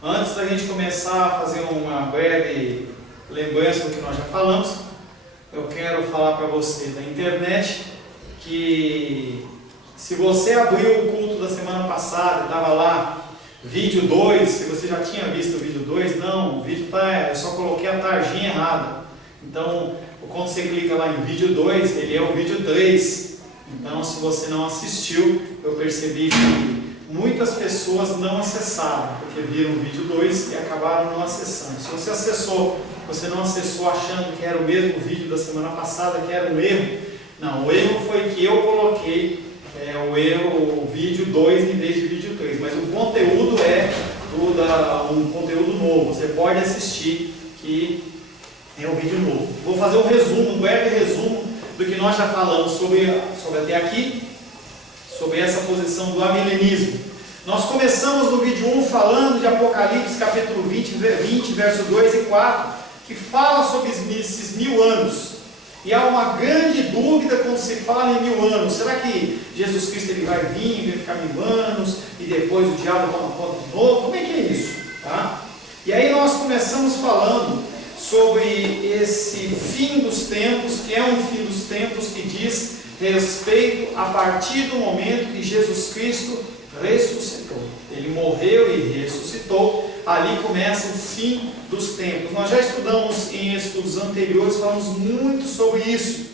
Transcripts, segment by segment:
Antes da gente começar a fazer uma breve lembrança do que nós já falamos, eu quero falar para você da internet que se você abriu o culto da semana passada, estava lá, vídeo 2, se você já tinha visto o vídeo 2, não, o vídeo eu só coloquei a tarjinha errada. Então, quando você clica lá em vídeo 2, ele é o vídeo 3. Então, se você não assistiu, eu percebi que muitas pessoas não acessaram, porque viram o vídeo 2 e acabaram não acessando. Se você acessou, você não acessou achando que era o mesmo vídeo da semana passada, que era um erro. Não, o erro foi que eu coloquei o vídeo 2 em vez de vídeo 3, mas o conteúdo é um conteúdo novo, você pode assistir, que é um vídeo novo. Vou fazer um breve resumo do que nós já falamos sobre até aqui, sobre essa posição do amilenismo. Nós começamos no vídeo 1 falando de Apocalipse capítulo 20, verso 2 e 4, que fala sobre esses 1000 anos. E há uma grande dúvida quando se fala em 1000 anos. Será que Jesus Cristo ele vai vir, vai ficar 1000 anos, e depois o diabo toma conta de novo? Como é que é isso? Tá? E aí nós começamos falando sobre esse fim dos tempos, que é um fim dos tempos que diz respeito a partir do momento que Jesus Cristo ressuscitou. Ele morreu e ressuscitou. Ali começa o fim dos tempos. Nós já estudamos em estudos anteriores, falamos muito sobre isso.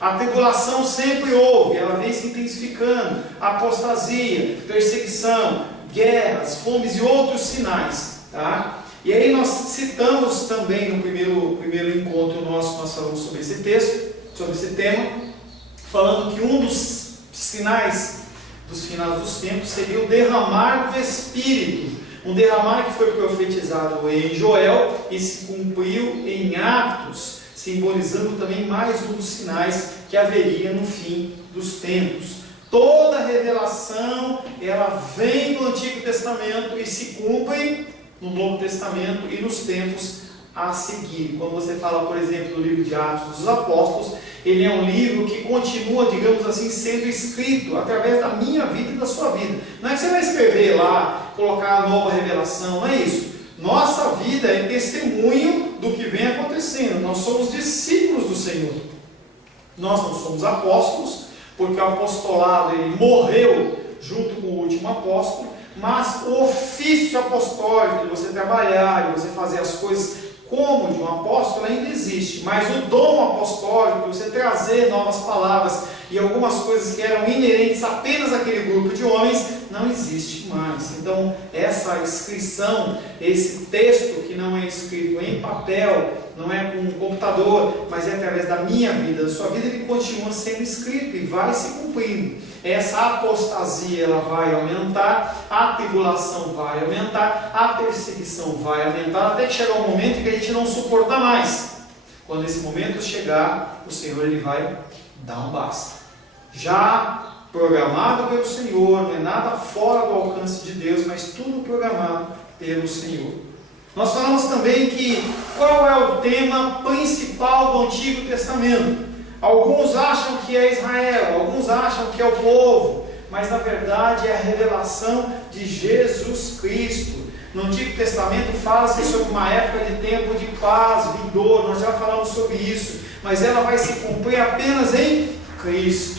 A tribulação sempre houve, ela vem se intensificando. Apostasia, perseguição, guerras, fomes e outros sinais. Tá? E aí nós citamos também no primeiro encontro nosso, nós falamos sobre esse texto, sobre esse tema, falando que um dos sinais dos finais dos tempos seria o derramar do Espírito. Um derramar que foi profetizado em Joel e se cumpriu em Atos, simbolizando também mais um dos sinais que haveria no fim dos tempos. Toda revelação, ela vem do Antigo Testamento e se cumpre no Novo Testamento e nos tempos a seguir. Quando você fala, por exemplo, do livro de Atos dos Apóstolos, ele é um livro que continua, digamos assim, sendo escrito através da minha vida e da sua vida. Não é que você vai escrever lá, colocar a nova revelação, não é isso. Nossa vida é testemunho do que vem acontecendo. Nós somos discípulos do Senhor. Nós não somos apóstolos, porque o apostolado ele morreu junto com o último apóstolo, mas o ofício apostólico de você trabalhar, de você fazer as coisas como de um apóstolo ainda existe, mas o dom apostólico, você trazer novas palavras e algumas coisas que eram inerentes apenas àquele grupo de homens, não existe mais. Então, essa inscrição, esse texto que não é escrito em papel, não é com um computador, mas é através da minha vida, da sua vida, ele continua sendo escrito e vai se cumprindo. Essa apostasia ela vai aumentar, a tribulação vai aumentar, a perseguição vai aumentar, até que chegar um momento em que a gente não suporta mais. Quando esse momento chegar, o Senhor ele vai dar um basta. Já programado pelo Senhor, não é nada fora do alcance de Deus, mas tudo programado pelo Senhor. Nós falamos também que qual é o tema principal do Antigo Testamento? Alguns acham que é Israel, alguns acham que é o povo, mas na verdade é a revelação de Jesus Cristo. No Antigo Testamento fala-se sobre uma época de tempo de paz, vindouro, nós já falamos sobre isso, mas ela vai se cumprir apenas em Cristo.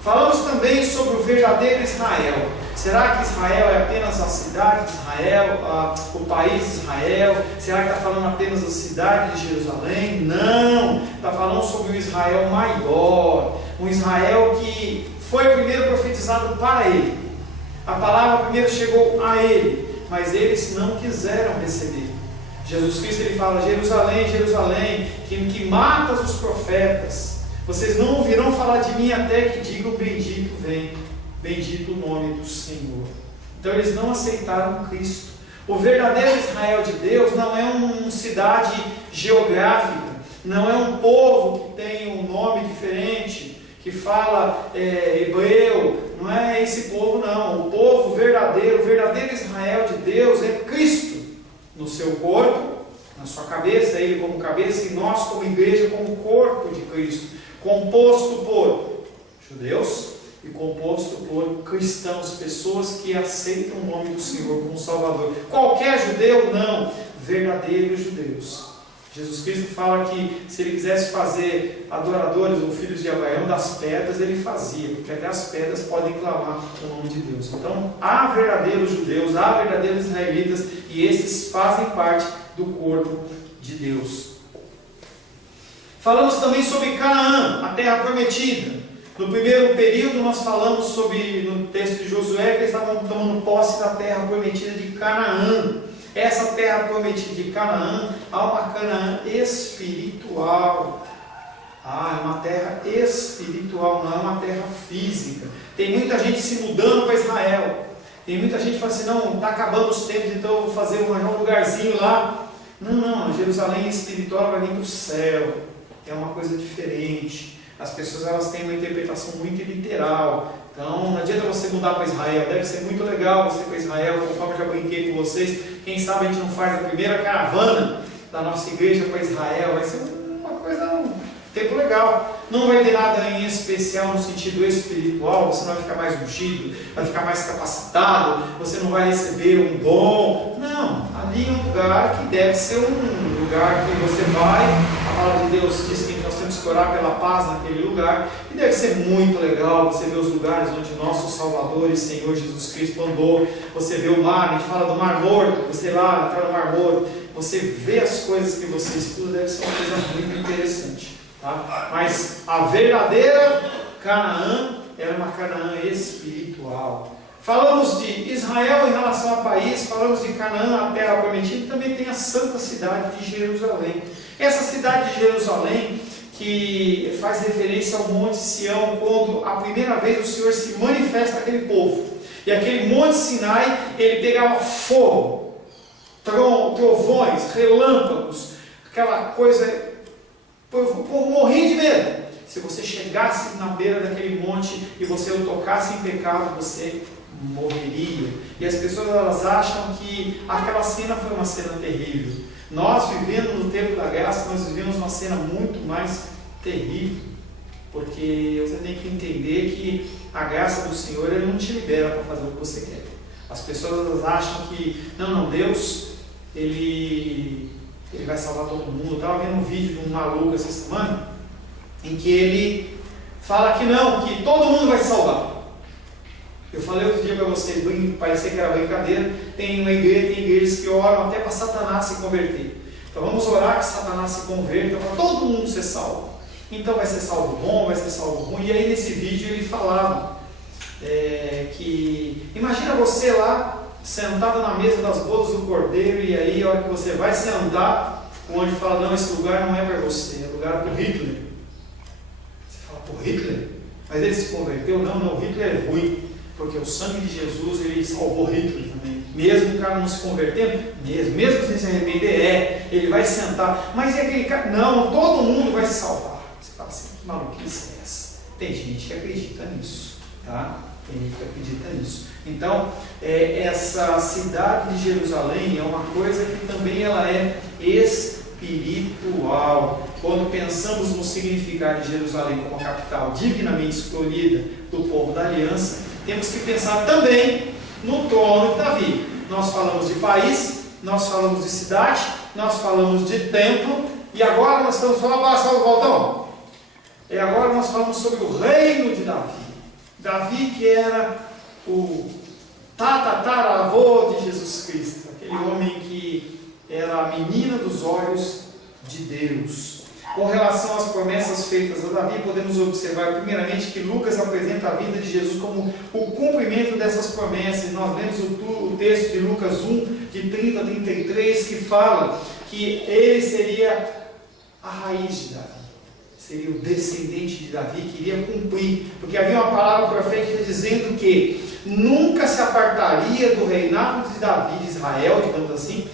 Falamos também sobre o verdadeiro Israel. Será que Israel é apenas a cidade de Israel, o país de Israel? Será que está falando apenas da cidade de Jerusalém? Não, está falando sobre um Israel maior, um Israel que foi primeiro profetizado para ele. A palavra primeiro chegou a ele, mas eles não quiseram receber. Jesus Cristo ele fala: Jerusalém, Jerusalém, que matas os profetas, vocês não ouvirão falar de mim até que digam bendito vem, bendito o nome do Senhor. Então eles não aceitaram Cristo. O verdadeiro Israel de Deus não é uma cidade geográfica, não é um povo que tem um nome diferente, que fala hebreu, não é esse povo não. O povo verdadeiro, o verdadeiro Israel de Deus é Cristo no seu corpo, na sua cabeça, ele como cabeça, e nós como igreja como corpo de Cristo, composto por judeus e composto por cristãos, pessoas que aceitam o nome do Senhor como Salvador. Qualquer judeu? Não, verdadeiros judeus. Jesus Cristo fala que se ele quisesse fazer adoradores ou filhos de Abraão das pedras, ele fazia, porque até as pedras podem clamar o nome de Deus. Então, há verdadeiros judeus, há verdadeiros israelitas, e esses fazem parte do corpo de Deus. Falamos também sobre Canaã, a terra prometida. No primeiro período nós falamos sobre, no texto de Josué, que eles estavam tomando posse da terra prometida de Canaã. Essa terra prometida de Canaã, há uma Canaã espiritual. É uma terra espiritual, não é uma terra física. Tem muita gente se mudando para Israel. Tem muita gente que fala assim, não, está acabando os tempos, então eu vou fazer um lugarzinho lá. Não, Jerusalém espiritual vai vir para o céu. É uma coisa diferente. As pessoas elas têm uma interpretação muito literal. Então não adianta você mudar para Israel. Deve ser muito legal você ir para Israel, conforme eu já brinquei com vocês. Quem sabe a gente não faz a primeira caravana da nossa igreja para Israel. Vai ser uma coisa, um tempo legal. Não vai ter nada em especial no sentido espiritual. Você não vai ficar mais ungido, vai ficar mais capacitado. Você não vai receber um dom. Não, ali é um lugar que deve ser um lugar que você vai. A palavra de Deus diz que nós temos que orar pela paz naquele lugar. E deve ser muito legal você ver os lugares onde nosso Salvador e Senhor Jesus Cristo andou. Você vê o mar, a gente fala do Mar Morto. Você lá entrar no Mar Morto, você vê as coisas que você estuda, deve ser uma coisa muito interessante. Tá? Mas a verdadeira Canaã é uma Canaã espiritual. Falamos de Israel em relação ao país, falamos de Canaã, a terra prometida, e também tem a santa cidade de Jerusalém. Essa cidade de Jerusalém, que faz referência ao Monte Sião, quando a primeira vez o Senhor se manifesta àquele povo. E aquele Monte Sinai, ele pegava fogo, trovões, relâmpagos, aquela coisa. O povo morria de medo. Se você chegasse na beira daquele monte e você o tocasse em pecado, você morreria. E as pessoas elas acham que aquela cena foi uma cena terrível. Nós vivendo no tempo da graça, nós vivemos uma cena muito mais terrível. Porque você tem que entender que a graça do Senhor ele não te libera para fazer o que você quer. As pessoas elas acham que não, Deus ele vai salvar todo mundo. Eu estava vendo um vídeo de um maluco essa semana, em que ele fala que não, que todo mundo vai se salvar. Eu falei outro dia para vocês, parecia que era brincadeira, tem igrejas que oram até para Satanás se converter. Então vamos orar que Satanás se converta, para todo mundo ser salvo. Então vai ser salvo bom, vai ser salvo ruim. E aí nesse vídeo ele falava que, imagina você lá, sentado na mesa das bodas do Cordeiro, e aí a hora que você vai sentar, onde fala, não, esse lugar não é para você, é lugar para o Hitler. Você fala, por Hitler? Mas ele se converteu? Não, Hitler é ruim, porque o sangue de Jesus, ele salvou Hitler também. Mesmo o cara não se convertendo, mesmo sem se arrepender, ele vai sentar. Mas e aquele cara? Não, todo mundo vai se salvar. Você fala assim, que maluquice é essa? Tem gente que acredita nisso, tá? Tem gente que acredita nisso. Então, essa cidade de Jerusalém é uma coisa que também ela é espiritual. Quando pensamos no significado de Jerusalém como a capital divinamente escolhida do povo da aliança, temos que pensar também no trono de Davi. Nós falamos de país, nós falamos de cidade, nós falamos de templo, e agora nós estamos falando, Valdão, agora nós falamos sobre o reino de Davi. Davi que era o tataravô de Jesus Cristo, aquele homem que era a menina dos olhos de Deus. Com relação às promessas feitas a Davi, podemos observar primeiramente que Lucas apresenta a vida de Jesus como o cumprimento dessas promessas. Nós lemos o texto de Lucas 1, de 30 a 33, que fala que ele seria a raiz de Davi. Seria o descendente de Davi que iria cumprir, porque havia uma palavra profética dizendo que nunca se apartaria do reinado de Davi, de Israel, digamos assim,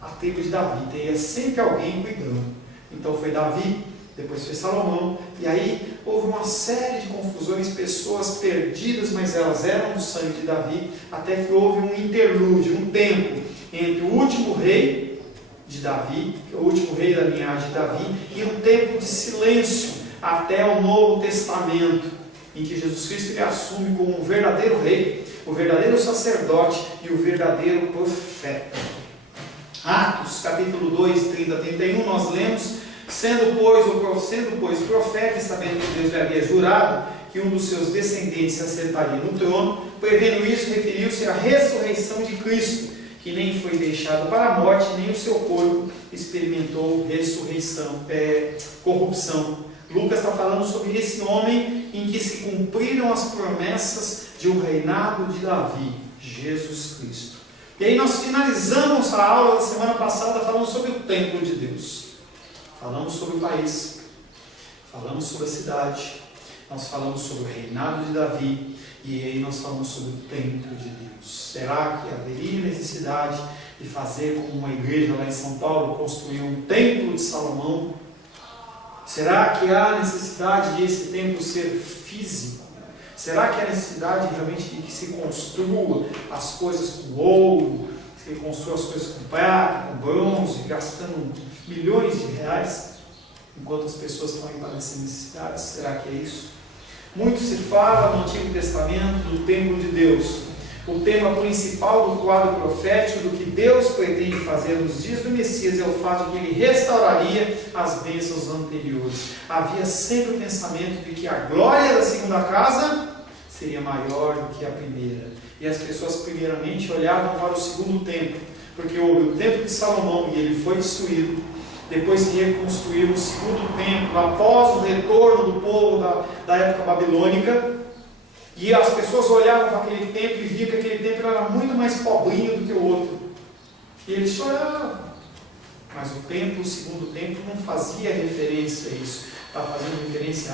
a tribo de Davi, teria sempre alguém cuidando. Então foi Davi, depois foi Salomão, e aí houve uma série de confusões, pessoas perdidas, mas elas eram do sangue de Davi, até que houve um interlúdio, um tempo entre o último rei de Davi, que é o último rei da linhagem de Davi, e um tempo de silêncio até o Novo Testamento. em que Jesus Cristo ele assume como um verdadeiro rei, o verdadeiro sacerdote e o verdadeiro profeta. Atos, capítulo 2, 30 a 31, nós lemos: sendo, pois, profeta, e sabendo que Deus lhe havia jurado que um dos seus descendentes se assentaria no trono, prevendo isso, referiu-se à ressurreição de Cristo, que nem foi deixado para a morte, nem o seu corpo experimentou corrupção. Lucas está falando sobre esse homem em que se cumpriram as promessas de um reinado de Davi, Jesus Cristo. E aí nós finalizamos a aula da semana passada falando sobre o templo de Deus. Falamos sobre o país, falamos sobre a cidade, nós falamos sobre o reinado de Davi, e aí nós falamos sobre o templo de Deus. Será que haveria necessidade de fazer como uma igreja lá em São Paulo, construir um templo de Salomão? Será que há necessidade de esse templo ser físico? Será que há necessidade realmente de que se construa as coisas com ouro, que se construa as coisas com prata, com bronze, gastando milhões de reais, enquanto as pessoas estão aí padecendo necessidades? Será que é isso? Muito se fala no Antigo Testamento do templo de Deus. O tema principal do quadro profético do que Deus pretende fazer nos dias do Messias é o fato de que ele restauraria as bênçãos anteriores. Havia sempre o pensamento de que a glória da segunda casa seria maior do que a primeira. E as pessoas primeiramente olhavam para o segundo templo, porque houve o templo de Salomão e ele foi destruído. Depois se reconstruiu o segundo templo, após o retorno do povo da época babilônica, e as pessoas olhavam para aquele templo e viam que aquele templo era muito mais pobrinho do que o outro, e eles choravam. Mas o segundo templo não fazia referência a isso, estava fazendo referência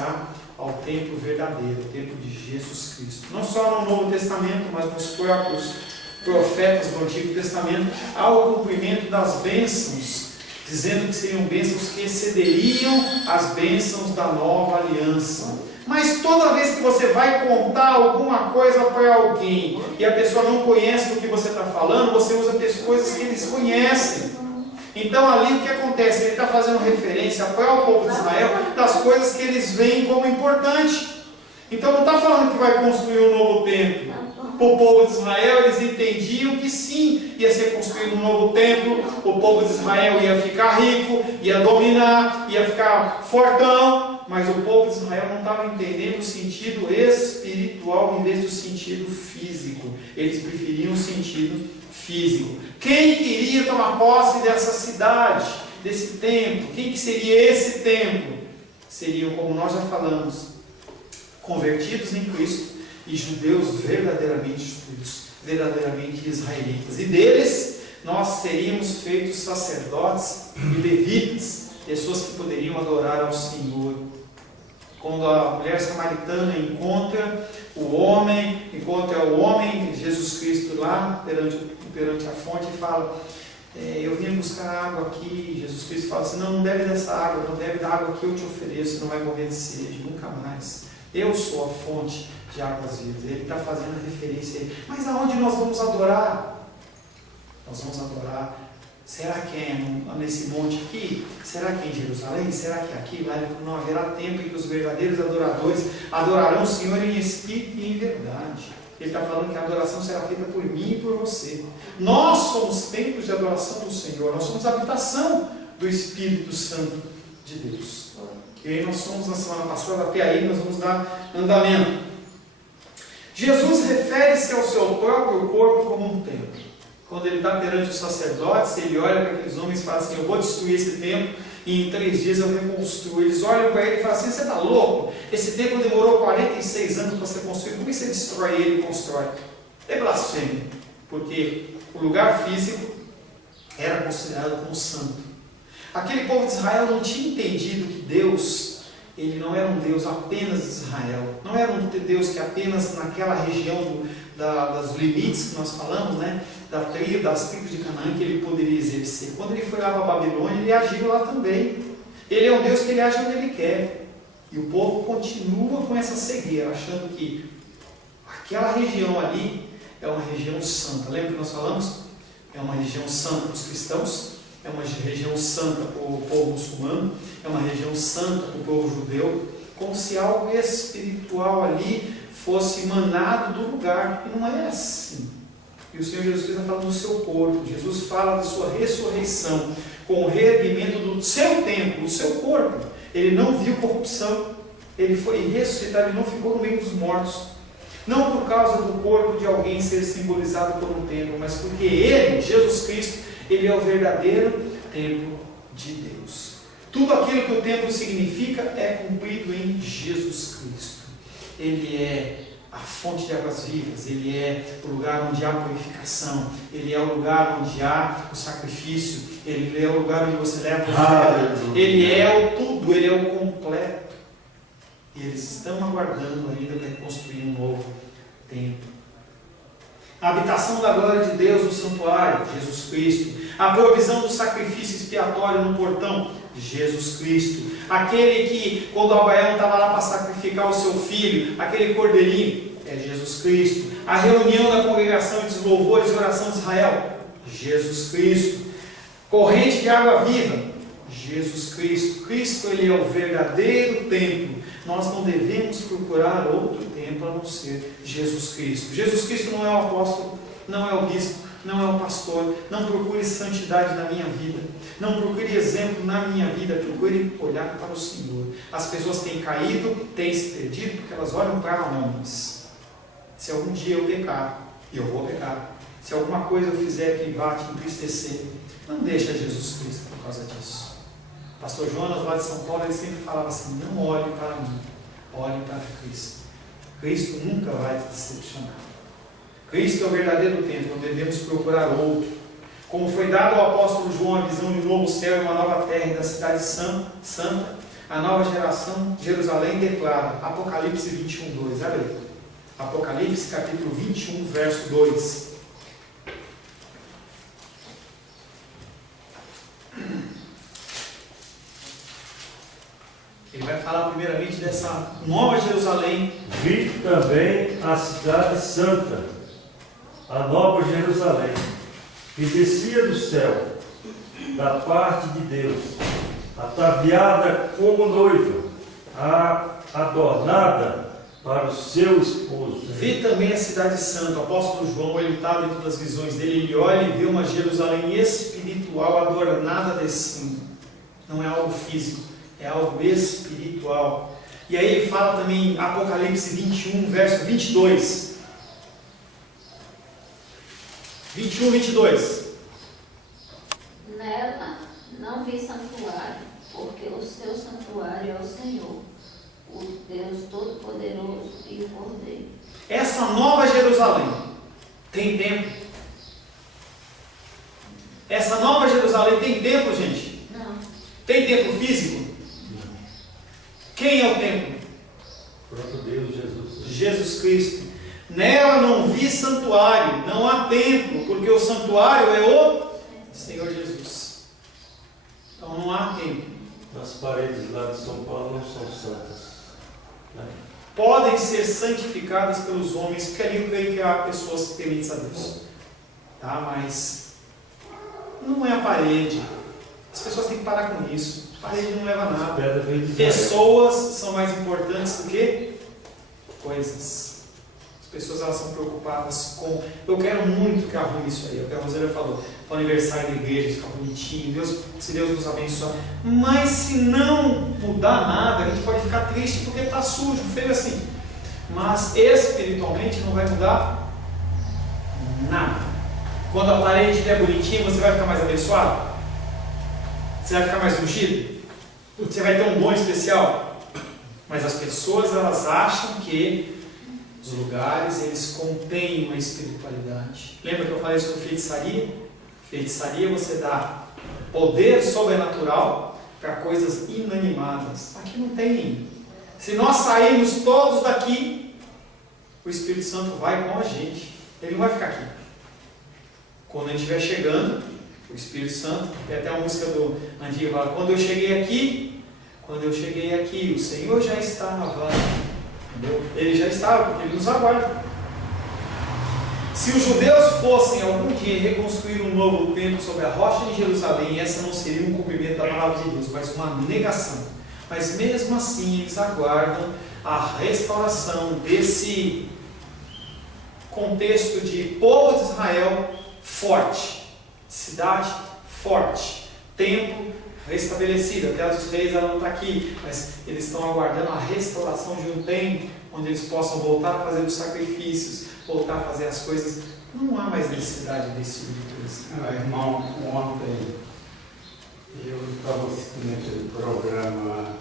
ao templo verdadeiro, o templo de Jesus Cristo. Não só no Novo Testamento, mas nos próprios profetas do Antigo Testamento, há o cumprimento das bênçãos, dizendo que seriam bênçãos que excederiam as bênçãos da nova aliança. Mas toda vez que você vai contar alguma coisa para alguém e a pessoa não conhece do que você está falando, você usa coisas que eles conhecem. Então ali o que acontece? Ele está fazendo referência para o povo de Israel das coisas que eles veem como importantes. Então não está falando que vai construir um novo templo. Para o povo de Israel, eles entendiam que sim, ia ser construído um novo templo, o povo de Israel ia ficar rico, ia dominar, ia ficar fortão, mas o povo de Israel não estava entendendo o sentido espiritual em vez do sentido físico. Eles preferiam o sentido físico. Quem queria tomar posse dessa cidade, desse templo? Quem que seria esse templo? Seriam, como nós já falamos, convertidos em Cristo, e judeus verdadeiramente judeus, verdadeiramente israelitas. E deles nós seríamos feitos sacerdotes e levitas, pessoas que poderiam adorar ao Senhor. Quando a mulher samaritana encontra o homem Jesus Cristo lá perante a fonte e fala: eu vim buscar água aqui. Jesus Cristo fala assim: não bebe dessa água, não bebe da água que eu te ofereço, você não vai morrer de sede, nunca mais. Eu sou a fonte de águas vivas. Ele está fazendo referência aí. Mas aonde nós vamos adorar? Nós vamos adorar. Será que é nesse monte aqui? Será que é em Jerusalém? Será que é aqui? Lá não haverá tempo em que os verdadeiros adoradores adorarão o Senhor em espírito e em verdade. Ele está falando que a adoração será feita por mim e por você. Nós somos templos de adoração do Senhor. Nós somos a habitação do Espírito Santo de Deus. E aí nós somos na semana passada, até aí nós vamos dar andamento. Jesus refere-se ao seu próprio corpo como um templo. Quando ele está perante os sacerdotes, ele olha para aqueles homens e fala assim: eu vou destruir esse templo e em 3 dias eu reconstruo. Eles olham para ele e falam assim: você está louco? Esse templo demorou 46 anos para ser construído, como é que você destrói ele e constrói? É blasfêmia, porque o lugar físico era considerado como santo. Aquele povo de Israel não tinha entendido que Deus, ele não era um Deus apenas de Israel, não era um Deus que apenas naquela região dos limites que nós falamos, né, das tribos de Canaã, que ele poderia exercer. Quando ele foi lá para a Babilônia, ele agiu lá também. Ele é um Deus que ele age onde ele quer. E o povo continua com essa cegueira, achando que aquela região ali é uma região santa. Lembra que nós falamos? É uma região santa para os cristãos, é uma região santa para o povo muçulmano, é uma região santa para o povo judeu. como se algo espiritual ali fosse manado do lugar. E não é assim. E o Senhor Jesus Cristo está falando do seu corpo. Jesus fala da sua ressurreição, com o reerguimento do seu templo, do seu corpo. Ele não viu corrupção. Ele foi ressuscitado, ele não ficou no meio dos mortos. Não por causa do corpo de alguém ser simbolizado por um templo, mas porque ele, Jesus Cristo, ele é o verdadeiro templo de Deus. Tudo aquilo que o templo significa é cumprido em Jesus Cristo. Ele é a fonte de águas vivas, ele é o lugar onde há purificação, ele é o lugar onde há o sacrifício, ele é o lugar onde você leva a oferta, ele é o tudo, ele é o completo. E eles estão aguardando ainda para construir um novo templo. A habitação da glória de Deus no santuário, Jesus Cristo. A provisão do sacrifício expiatório no portão, Jesus Cristo. Aquele que, quando Abraão estava lá para sacrificar o seu filho, aquele cordeirinho, é Jesus Cristo. A reunião da congregação de louvores e oração de Israel, Jesus Cristo. Corrente de água viva, Jesus Cristo. Cristo, ele é o verdadeiro templo. Nós não devemos procurar outro templo a não ser Jesus Cristo. Jesus Cristo não é o apóstolo, não é o bispo, não é o pastor. Não procure santidade na minha vida, não procure exemplo na minha vida, procure olhar para o Senhor. As pessoas têm caído, têm se perdido, porque elas olham para homens. Se algum dia eu pecar, e eu vou pecar, se alguma coisa eu fizer que vá te entristecer, não deixa Jesus Cristo por causa disso. Pastor Jonas, lá de São Paulo, ele sempre falava assim: não olhe para mim, olhe para Cristo. Cristo nunca vai te decepcionar. Cristo é o verdadeiro templo, não devemos procurar outro. Como foi dado ao apóstolo João a visão de um novo céu e uma nova terra e da cidade santa, a nova geração de Jerusalém declara, Apocalipse 21, 2. Abre aí. Apocalipse capítulo 21, verso 2. Ele vai falar primeiramente dessa nova Jerusalém. Vi também a cidade santa, a nova Jerusalém, que descia do céu, da parte de Deus, ataviada como noiva, adornada para o seu esposo. Vi também a cidade santa. O apóstolo João, ele está dentro das visões dele, ele olha e vê uma Jerusalém espiritual adornada de cima. Não é algo físico, é algo espiritual. E aí ele fala também em Apocalipse 21, verso 22. 21, 22. Nela não vi santuário, porque o seu santuário é o Senhor, o Deus Todo-Poderoso e o Cordeiro. Essa nova Jerusalém tem templo? Essa nova Jerusalém tem templo, gente? Não. Tem templo físico? Quem é o templo? O próprio Deus, Jesus. Jesus Cristo. Nela não vi santuário, não há templo, porque o santuário é o Senhor Jesus. Então não há templo. As paredes lá de São Paulo não são santas, né? Podem ser santificadas pelos homens, porque ali eu creio que há pessoas tementes a Deus. Tá? Mas não é a parede. As pessoas têm que parar com isso. A parede não leva a nada. Pessoas são mais importantes do que coisas. As pessoas, elas são preocupadas com... Eu quero muito que arrume isso aí. É o que a Rosana falou. O aniversário da igreja ficar bonitinho. Se Deus nos abençoar. Mas se não mudar nada, a gente pode ficar triste porque está sujo, feio assim. Mas espiritualmente não vai mudar nada. Quando a parede estiver bonitinha, você vai ficar mais abençoado? Você vai ficar mais ungido? Você vai ter um dom especial? Mas as pessoas, elas acham que os lugares, eles contêm uma espiritualidade. Lembra que eu falei sobre feitiçaria? Feitiçaria, você dá poder sobrenatural para coisas inanimadas. Aqui não tem. Se nós sairmos todos daqui, o Espírito Santo vai com a gente. Ele não vai ficar aqui. Quando a gente estiver chegando, o Espírito Santo, tem até uma música do antigo, fala, quando eu cheguei aqui, o Senhor já estava. Entendeu? Ele já estava, porque Ele nos aguarda. Se os judeus fossem algum dia reconstruir um novo templo sobre a rocha de Jerusalém, essa não seria um cumprimento da palavra de Deus, mas uma negação. Mas mesmo assim eles aguardam a restauração desse contexto de povo de Israel forte, cidade forte, templo restabelecido. A terra dos reis ela não está aqui, mas eles estão aguardando a restauração de um templo onde eles possam voltar a fazer os sacrifícios, voltar a fazer as coisas. Não há mais necessidade desse tipo de coisa. Irmão, ontem eu estava assistindo aquele programa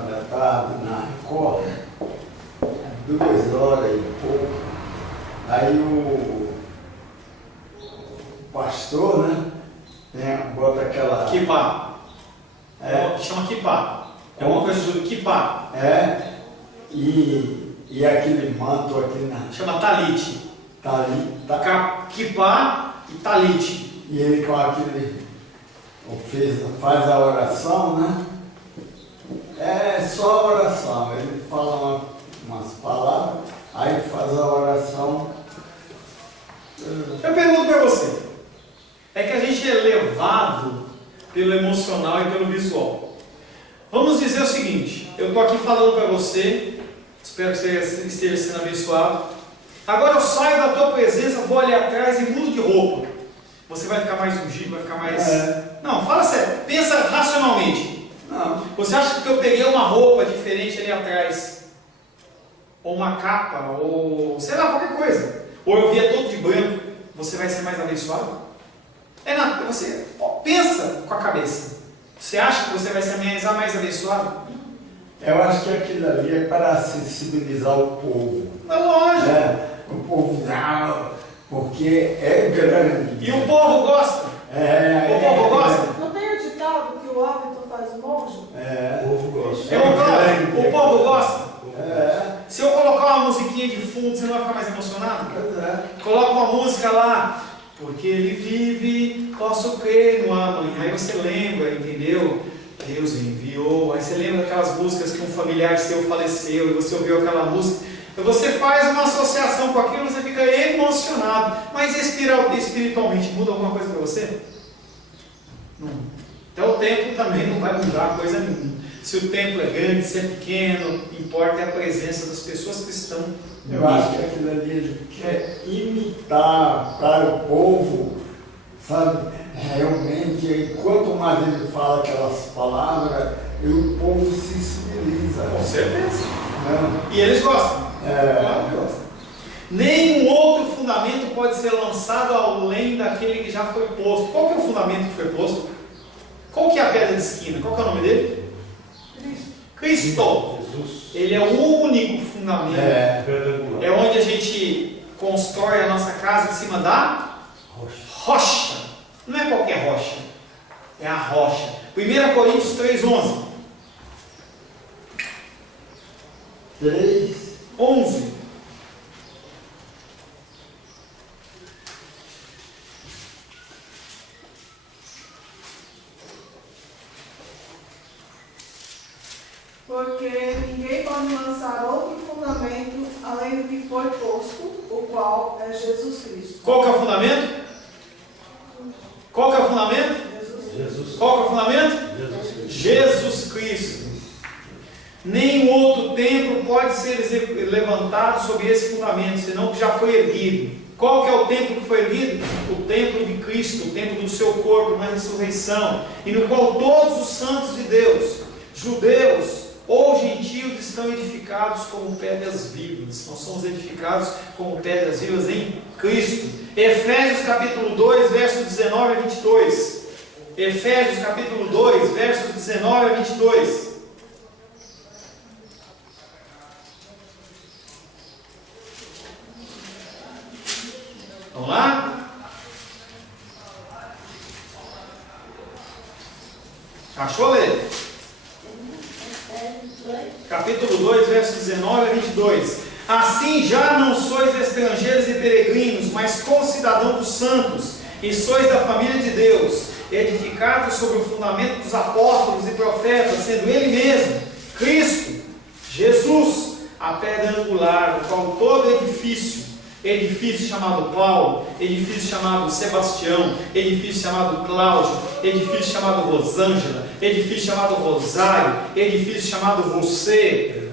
da tarde na Record, 2 horas e pouco. Aí o pastor, né, bota aquela... Kippah. Chama Kippah. É uma coisa do Kippah. E aquele manto aqui na... Chama Talit. Kippah e Talit. E ele com aquele... faz a oração, né? É só a oração. Ele fala umas palavras, aí faz a oração. Eu pergunto para você. É que a gente é levado pelo emocional e pelo visual. Vamos dizer o seguinte. Eu estou aqui falando para você. Espero que você esteja sendo abençoado. Agora eu saio da tua presença, vou ali atrás e mudo de roupa. Você vai ficar mais ungido, vai ficar mais... Não, fala sério. Pensa racionalmente. Não. Você acha que eu peguei uma roupa diferente ali atrás? Ou uma capa? Ou sei lá, qualquer coisa. Ou eu via todo de branco. Você vai ser mais abençoado? Você pensa com a cabeça. Você acha que você vai ser mais abençoado? Eu acho que aquilo ali é para sensibilizar o povo. É lógico. O povo não, porque é grande. E o povo gosta. O povo gosta. Não tem o ditado que o hábito faz o monge? O povo gosta. O povo gosta. Se eu colocar uma musiquinha de fundo, você não vai ficar mais emocionado? Coloca uma música lá, porque ele vive, posso crer no amanhã. Aí você lembra, entendeu? Deus enviou. Aí você lembra daquelas músicas que um familiar seu faleceu e você ouviu aquela música. Então você faz uma associação com aquilo, você fica emocionado. Mas espiritualmente muda alguma coisa para você? Não. Então o templo também não vai mudar coisa nenhuma. Se o templo é grande, se é pequeno, importa é a presença das pessoas que estão. Eu acho que aquilo ali ele quer imitar para o povo, sabe? Realmente, quanto mais ele fala aquelas palavras, o povo se sensibiliza. Com certeza. Né? E eles gostam. Claro que gostam. Nenhum outro fundamento pode ser lançado além daquele que já foi posto. Qual que é o fundamento que foi posto? Qual que é a pedra de esquina? Qual que é o nome dele? Cristo. Jesus. Ele é o único fundamento. É onde a gente constrói a nossa casa em cima da rocha. Não é qualquer rocha. É a rocha. 1 Coríntios 3:11. 3:11. Porque ninguém pode lançar outro fundamento além do que foi posto, o qual é Jesus Cristo. Qual que é o fundamento? Qual que é o fundamento? Jesus. Qual que é o fundamento? Jesus Cristo. Nenhum outro templo pode ser levantado sobre esse fundamento, senão que já foi erguido. Qual que é o templo que foi erguido? O templo de Cristo, o templo do seu corpo na ressurreição, e no qual todos os santos de Deus, judeus ou gentios, estão edificados como pedras vivas. Nós somos edificados como pedras vivas em Cristo. Efésios capítulo 2, versos 19 a 22. Efésios capítulo 2, versos 19 a 22. Vamos lá? Achou, Lê? Capítulo 2, versos 19 a 22. Assim já não sois estrangeiros e peregrinos, mas concidadãos dos santos, e sois da família de Deus, edificados sobre o fundamento dos apóstolos e profetas, sendo Ele mesmo, Cristo, Jesus, a pedra angular, do qual todo edifício chamado Paulo, edifício chamado Sebastião, edifício chamado Cláudio, edifício chamado Rosângela, edifício chamado Rosário, edifício chamado Você.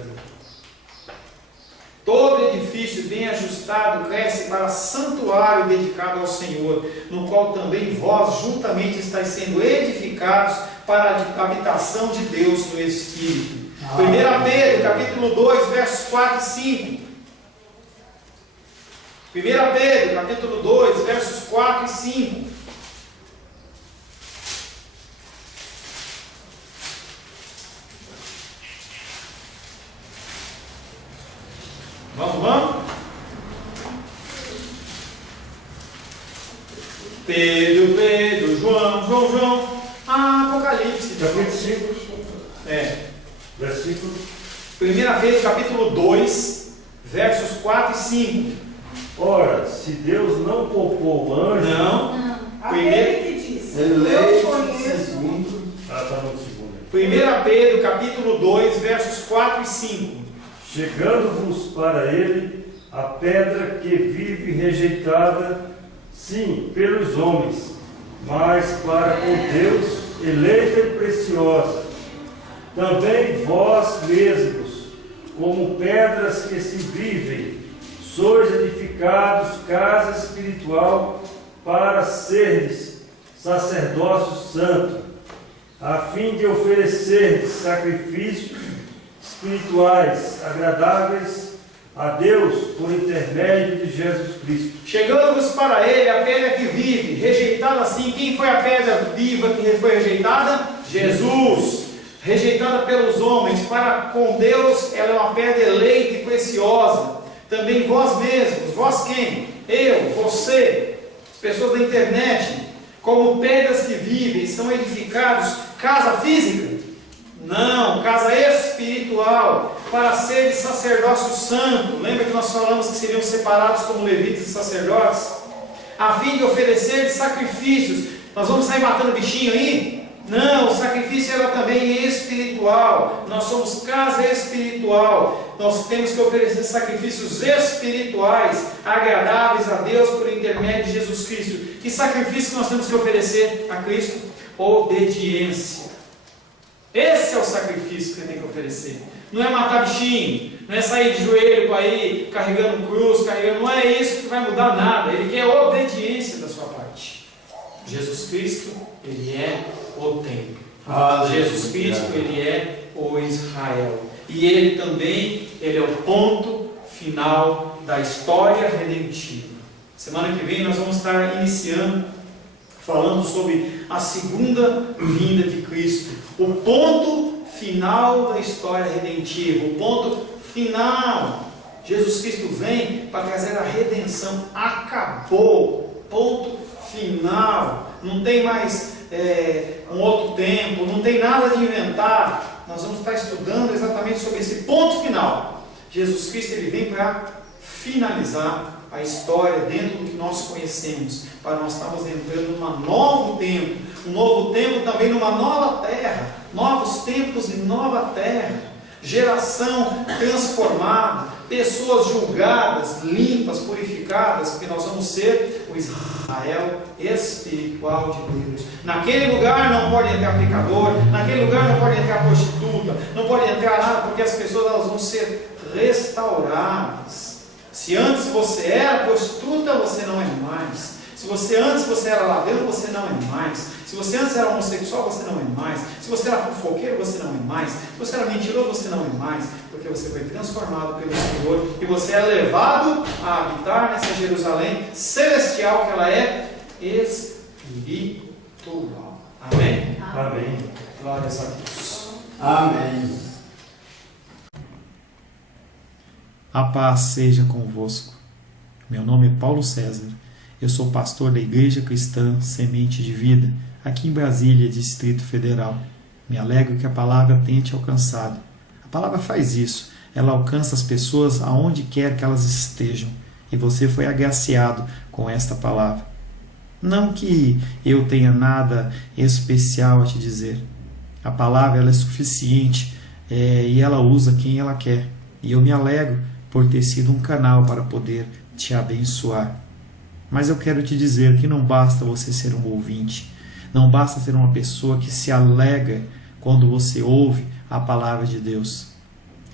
Todo edifício bem ajustado cresce para santuário dedicado ao Senhor, no qual também vós juntamente estáis sendo edificados para a habitação de Deus no Espírito. 1 Pedro, capítulo 2, versos 4 e 5. 1 Pedro, capítulo 2, versos 4 e 5. Vamos? Pedro, João. Apocalipse. Capítulo 5. Versículo. 1 Pedro, capítulo 2, versos 4 e 5. Ora, se Deus não poupou o anjo... Não. Aquele que disse, eu Eleito conheço. segundo. Está no segundo. 1 Pedro, capítulo 2, versos 4 e 5. Chegando-vos para ele a pedra que vive rejeitada, sim, pelos homens, mas para com Deus eleita e preciosa. Também vós mesmos, como pedras que se vivem, sois edificados casa espiritual para seres sacerdócio santo, a fim de oferecer sacrifícios espirituais agradáveis a Deus por intermédio de Jesus Cristo. Chegamos para ele a pedra que vive, rejeitada assim. Quem foi a pedra viva que foi rejeitada? Jesus. Rejeitada pelos homens, para com Deus ela é uma pedra eleita e preciosa. Também vós mesmos, vós quem? Eu, você, as pessoas da internet, como pedras que vivem, são edificados, casa física? Não, casa espiritual, para ser de sacerdócio santo. Lembra que nós falamos que seriam separados como levitas e sacerdotes? A fim de oferecer sacrifícios. Nós vamos sair matando bichinho aí? Não, o sacrifício era também espiritual. Nós somos casa espiritual. Nós temos que oferecer sacrifícios espirituais, agradáveis a Deus por intermédio de Jesus Cristo. Que sacrifício nós temos que oferecer a Cristo? Obediência. Esse é o sacrifício que você tem que oferecer. Não é matar bichinho, não é sair de joelho para ir carregando cruz, não é isso que vai mudar nada. Ele quer obediência da sua parte. Jesus Cristo, Ele é o templo. Jesus Cristo, Ele é o Israel. E Ele também, Ele é o ponto final da história redentiva. Semana que vem nós vamos estar iniciando, falando sobre a segunda vinda de Cristo. O ponto final da história redentiva. O ponto final. Jesus Cristo vem para trazer a redenção. Acabou. Ponto final. Não tem mais um outro tempo. Não tem nada de inventar. Nós vamos estar estudando exatamente sobre esse ponto final. Jesus Cristo, Ele vem para finalizar a história dentro do que nós conhecemos, para nós estarmos entrando num novo tempo, um novo tempo também numa nova terra, novos tempos e nova terra, geração transformada, pessoas julgadas, limpas, purificadas, porque nós vamos ser o Israel espiritual de Deus. Naquele lugar não pode entrar pecador, naquele lugar não pode entrar prostituta, não pode entrar nada, porque as pessoas elas vão ser restauradas. Se antes você era prostituta, você não é mais. Se você antes você era ladrão, você não é mais. Se você antes era homossexual, você não é mais. Se você era fofoqueiro, você não é mais. Se você era mentiroso, você não é mais. Porque você foi transformado pelo Senhor e você é levado a habitar nessa Jerusalém celestial que ela é espiritual. Amém? Amém. Glórias a Deus. Amém. A paz seja convosco. Meu nome é Paulo César. Eu sou pastor da Igreja Cristã Semente de Vida, aqui em Brasília, Distrito Federal. Me alegro que a palavra tenha te alcançado. A palavra faz isso. Ela alcança as pessoas aonde quer que elas estejam. E você foi agraciado com esta palavra. Não que eu tenha nada especial a te dizer. A palavra ela é suficiente e ela usa quem ela quer. E eu me alegro por ter sido um canal para poder te abençoar. Mas eu quero te dizer que não basta você ser um ouvinte, não basta ser uma pessoa que se alegra quando você ouve a palavra de Deus.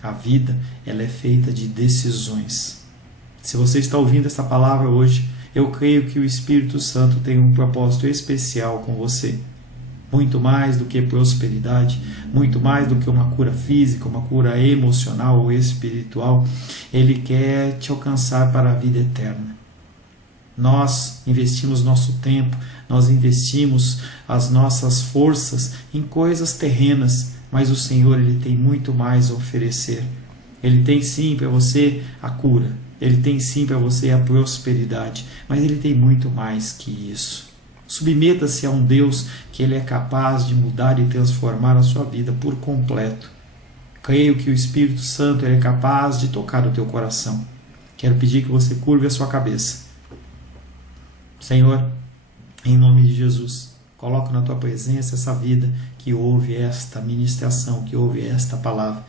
A vida, ela é feita de decisões. Se você está ouvindo essa palavra hoje, eu creio que o Espírito Santo tem um propósito especial com você. Muito mais do que prosperidade, muito mais do que uma cura física, uma cura emocional ou espiritual, Ele quer te alcançar para a vida eterna. Nós investimos nosso tempo, nós investimos as nossas forças em coisas terrenas, mas o Senhor, Ele tem muito mais a oferecer. Ele tem sim para você a cura, Ele tem sim para você a prosperidade, mas Ele tem muito mais que isso. Submeta-se a um Deus que Ele é capaz de mudar e transformar a sua vida por completo. Creio que o Espírito Santo Ele é capaz de tocar o teu coração. Quero pedir que você curve a sua cabeça. Senhor, em nome de Jesus, coloco na tua presença essa vida que ouve esta ministração, que ouve esta palavra.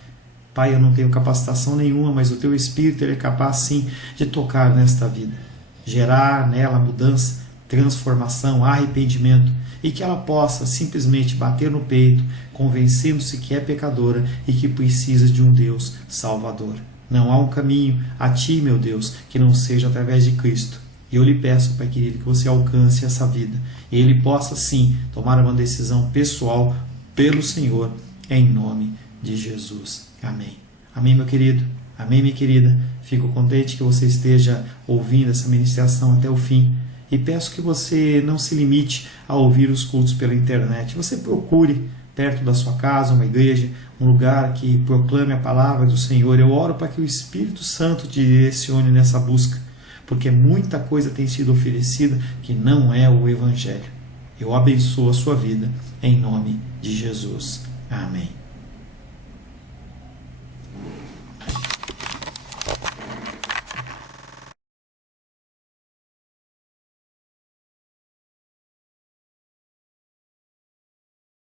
Pai, eu não tenho capacitação nenhuma, mas o teu Espírito Ele é capaz sim de tocar nesta vida, gerar nela mudança, transformação, arrependimento, e que ela possa simplesmente bater no peito, convencendo-se que é pecadora e que precisa de um Deus salvador. Não há um caminho a ti, meu Deus, que não seja através de Cristo. E eu lhe peço, Pai querido, que você alcance essa vida e ele possa sim tomar uma decisão pessoal pelo Senhor, em nome de Jesus. Amém. Amém, meu querido. Amém, minha querida. Fico contente que você esteja ouvindo essa ministração até o fim. E peço que você não se limite a ouvir os cultos pela internet. Você procure perto da sua casa uma igreja, um lugar que proclame a palavra do Senhor. Eu oro para que o Espírito Santo te direcione nessa busca, porque muita coisa tem sido oferecida que não é o Evangelho. Eu abençoo a sua vida em nome de Jesus. Amém.